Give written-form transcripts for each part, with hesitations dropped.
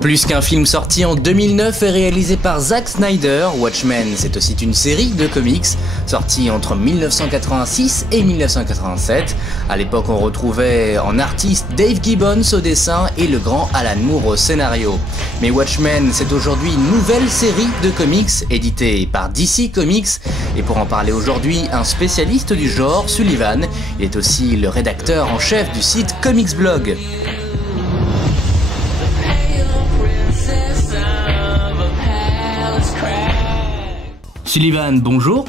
Plus qu'un film sorti en 2009 et réalisé par Zack Snyder, Watchmen c'est aussi une série de comics sortie entre 1986 et 1987. À l'époque on retrouvait en artiste Dave Gibbons au dessin et le grand Alan Moore au scénario. Mais Watchmen c'est aujourd'hui une nouvelle série de comics éditée par DC Comics et pour en parler aujourd'hui un spécialiste du genre, Sullivan, il est aussi le rédacteur en chef du site Comics Blog. Sullivan, bonjour.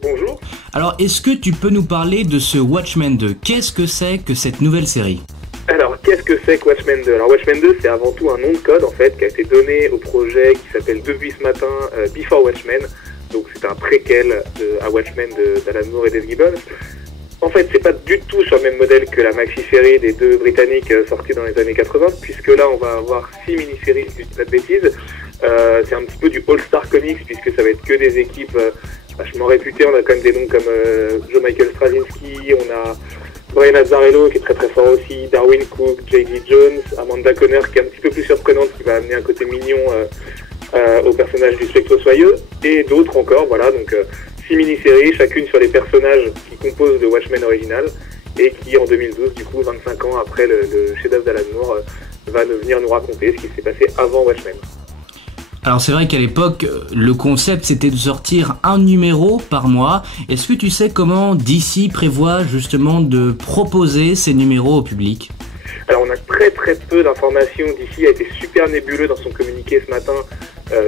Bonjour. Alors, est-ce que tu peux nous parler de ce Watchmen 2 ? Qu'est-ce que c'est que cette nouvelle série ? Alors, qu'est-ce que c'est que Watchmen 2 ? Alors, Watchmen 2, c'est avant tout un nom de code, en fait, qui a été donné au projet qui s'appelle Depuis ce matin, Before Watchmen. Donc, c'est un préquel à Watchmen d'Alan Moore et Dave Gibbons. En fait, c'est pas du tout sur le même modèle que la maxi-série des deux Britanniques sortis dans les années 80, puisque là, on va avoir 6 mini-séries, si je dis pas de bêtises. C'est un petit peu du All-Star Comics, puisque ça va être que des équipes vachement réputées. On a quand même des noms comme Joe Michael Straczynski, on a Brian Azzarello qui est très très fort aussi, Darwyn Cooke, J.D. Jones, Amanda Conner qui est un petit peu plus surprenante, qui va amener un côté mignon au personnage du Spectre Soyeux, et d'autres encore, voilà, donc 6 mini-séries, chacune sur les personnages qui composent le Watchmen original, et qui en 2012, du coup 25 ans après le chef-d'œuvre d'Alan Moore, va venir nous raconter ce qui s'est passé avant Watchmen. Alors c'est vrai qu'à l'époque, le concept c'était de sortir un numéro par mois. Est-ce que tu sais comment DC prévoit justement de proposer ces numéros au public ? Alors on a très très peu d'informations. DC a été super nébuleux dans son communiqué ce matin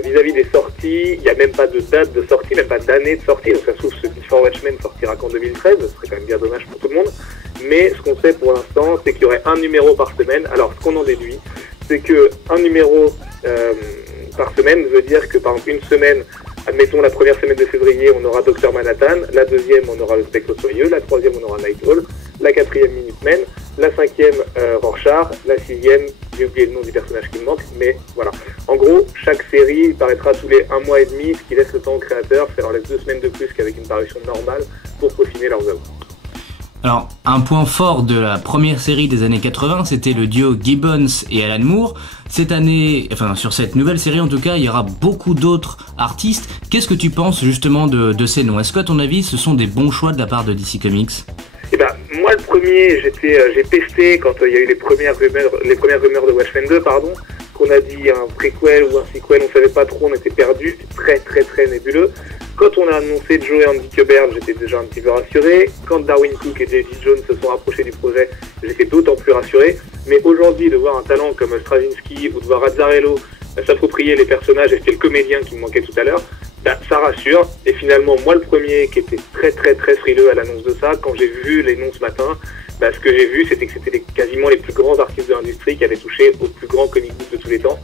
vis-à-vis des sorties. Il n'y a même pas de date de sortie, même pas d'année de sortie. Donc ça se trouve ce Before Watchmen sortira qu'en 2013. Ce serait quand même bien dommage pour tout le monde. Mais ce qu'on sait pour l'instant, c'est qu'il y aurait un numéro par semaine. Alors ce qu'on en déduit, c'est que un numéro par semaine veut dire que par exemple une semaine, admettons la première semaine de février, on aura Dr Manhattan, la deuxième on aura le Spectre Soyeux, la troisième on aura Nightfall, la quatrième Minutemen, la cinquième Rorschach, la sixième, j'ai oublié le nom du personnage qui me manque, mais voilà. En gros, chaque série paraîtra tous les 1 mois et demi, ce qui laisse le temps aux créateurs, ça leur laisse 2 semaines de plus qu'avec une parution normale pour peaufiner leurs œuvres. Alors, un point fort de la première série des années 80, c'était le duo Gibbons et Alan Moore. Cette année, enfin sur cette nouvelle série en tout cas, il y aura beaucoup d'autres artistes. Qu'est-ce que tu penses justement de ces noms ? Est-ce qu'à ton avis, ce sont des bons choix de la part de DC Comics ? Eh ben, moi le premier, j'ai testé quand il y a eu les premières rumeurs de Watchmen 2, qu'on a dit un préquel ou un sequel, on savait pas trop, on était perdu, c'était très très très nébuleux. Quand on a annoncé Joe et Andy Kubert, j'étais déjà un petit peu rassuré. Quand Darwyn Cooke et J.D. Jones se sont rapprochés du projet, j'étais d'autant plus rassuré. Mais aujourd'hui, de voir un talent comme Straczynski ou de voir Azzarello s'approprier les personnages, et c'était le comédien qui me manquait tout à l'heure, ça rassure. Et finalement, moi le premier qui était très très très frileux à l'annonce de ça, quand j'ai vu les noms ce matin, ce que j'ai vu c'était que c'était quasiment les plus grands artistes de l'industrie qui avaient touché aux plus grands comic books de tous les temps.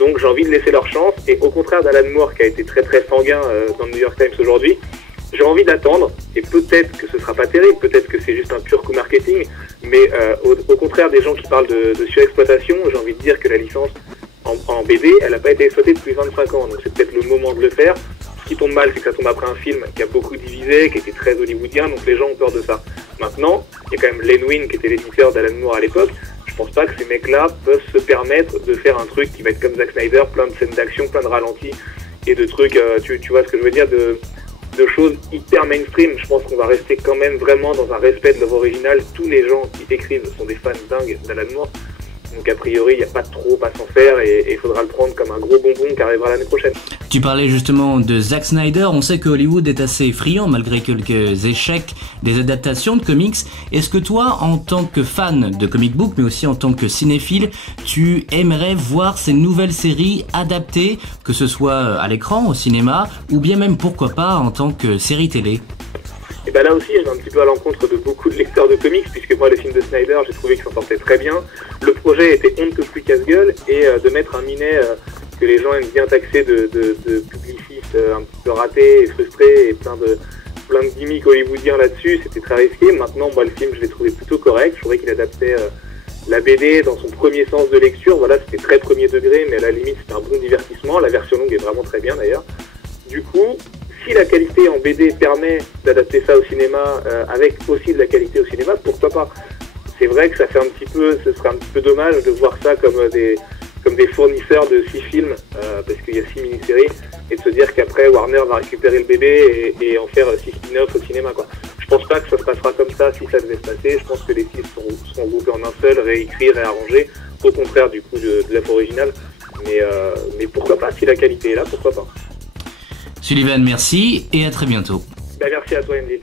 Donc j'ai envie de laisser leur chance, et au contraire d'Alan Moore qui a été très très sanguin dans le New York Times aujourd'hui, j'ai envie d'attendre, et peut-être que ce sera pas terrible, peut-être que c'est juste un pur coup marketing, mais au contraire des gens qui parlent de surexploitation, j'ai envie de dire que la licence en BD, elle n'a pas été exploitée depuis 25 ans, donc c'est peut-être le moment de le faire. Ce qui tombe mal, c'est que ça tombe après un film qui a beaucoup divisé, qui était très hollywoodien, donc les gens ont peur de ça. Maintenant, il y a quand même Len Wein qui était l'éditeur d'Alan Moore à l'époque. Je pense pas que ces mecs-là peuvent se permettre de faire un truc qui va être comme Zack Snyder, plein de scènes d'action, plein de ralentis et de trucs, tu vois ce que je veux dire, de choses hyper mainstream. Je pense qu'on va rester quand même vraiment dans un respect de l'œuvre originale. Tous les gens qui écrivent sont des fans dingues d'Alan Moore. Donc a priori, il n'y a pas trop à s'en faire et il faudra le prendre comme un gros bonbon qui arrivera l'année prochaine. Tu parlais justement de Zack Snyder, on sait que Hollywood est assez friand malgré quelques échecs des adaptations de comics. Est-ce que toi, en tant que fan de comic book, mais aussi en tant que cinéphile, tu aimerais voir ces nouvelles séries adaptées, que ce soit à l'écran, au cinéma, ou bien même pourquoi pas en tant que série télé ? Et là aussi, je vais un petit peu à l'encontre de beaucoup de lecteurs de comics, puisque moi, le film de Snyder, j'ai trouvé qu'il s'en sortait très bien. Le projet était on ne peut plus casse-gueule, et de mettre un minet que les gens aiment bien taxer de publiciste un petit peu raté et frustré, et plein de gimmicks hollywoodiens là-dessus, c'était très risqué. Maintenant, moi, le film, je l'ai trouvé plutôt correct. Je trouvais qu'il adaptait la BD dans son premier sens de lecture. Voilà, c'était très premier degré, mais à la limite, c'était un bon divertissement. La version longue est vraiment très bien, d'ailleurs. Du coup, si la qualité en BD permet d'adapter ça au cinéma, avec aussi de la qualité au cinéma, pourquoi pas ? C'est vrai que ça fait ce serait un petit peu dommage de voir ça comme des comme des fournisseurs de 6 films, parce qu'il y a 6 mini-séries, et de se dire qu'après Warner va récupérer le bébé et en faire 6 spin-offs au cinéma, quoi. Je pense pas que ça se passera comme ça si ça devait se passer. Je pense que les films seront groupés en un seul, réécrits, réarrangés, au contraire du coup de l'œuvre originale. Mais pourquoi pas, si la qualité est là, pourquoi pas. Sullivan, merci et à très bientôt. Merci à toi, Andy.